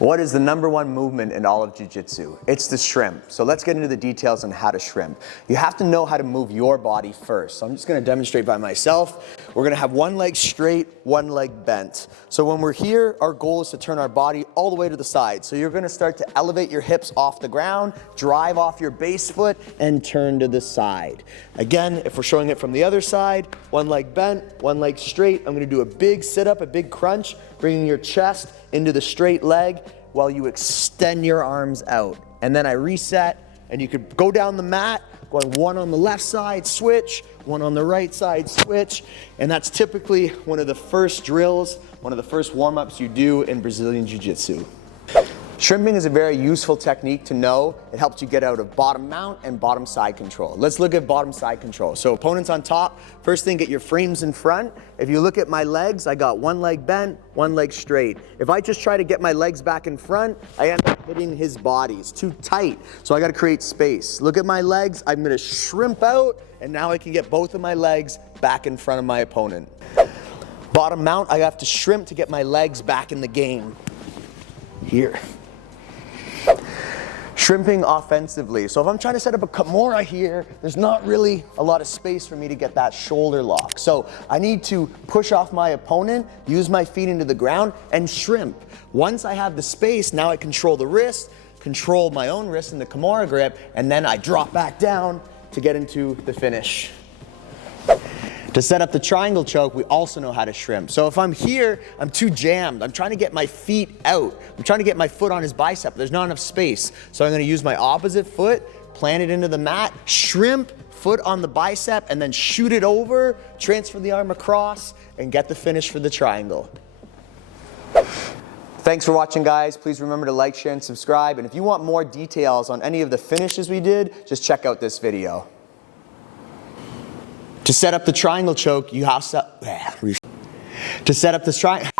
What is the #1 movement in all of jiu-jitsu? It's the shrimp. So let's get into the details on how to shrimp. You have to know how to move your body first. So I'm just gonna demonstrate by myself. We're gonna have one leg straight, one leg bent. So when we're here, our goal is to turn our body all the way to the side. So you're gonna start to elevate your hips off the ground, drive off your base foot, and turn to the side. Again, if we're showing it from the other side, one leg bent, one leg straight. I'm gonna do a big sit-up, a big crunch, bringing your chest into the straight leg while you extend your arms out. And then I reset, and you could go down the mat, going one on the left side, switch, one on the right side, switch. And that's typically one of the first drills, one of the first warm-ups you do in Brazilian Jiu-Jitsu. Shrimping is a very useful technique to know. It helps you get out of bottom mount and bottom side control. Let's look at bottom side control. So opponents on top, first thing, get your frames in front. If you look at my legs, I got one leg bent, one leg straight. If I just try to get my legs back in front, I end up hitting his body. It's too tight, so I gotta create space. Look at my legs, I'm gonna shrimp out, and now I can get both of my legs back in front of my opponent. Bottom mount, I have to shrimp to get my legs back in the game. Here. Shrimping offensively. So if I'm trying to set up a Kimura here, there's not really a lot of space for me to get that shoulder lock. So I need to push off my opponent, use my feet into the ground, and shrimp. Once I have the space, now I control the wrist, control my own wrist in the Kimura grip, and then I drop back down to get into the finish. To set up the triangle choke, we also know how to shrimp. So if I'm here, I'm too jammed. I'm trying to get my feet out. I'm trying to get my foot on his bicep. There's not enough space. So I'm gonna use my opposite foot, plant it into the mat, shrimp, foot on the bicep, and then shoot it over, transfer the arm across, and get the finish for the triangle. Thanks for watching, guys. Please remember to like, share, and subscribe. And if you want more details on any of the finishes we did, just check out this video. To set up the triangle choke, you have to set up this triangle.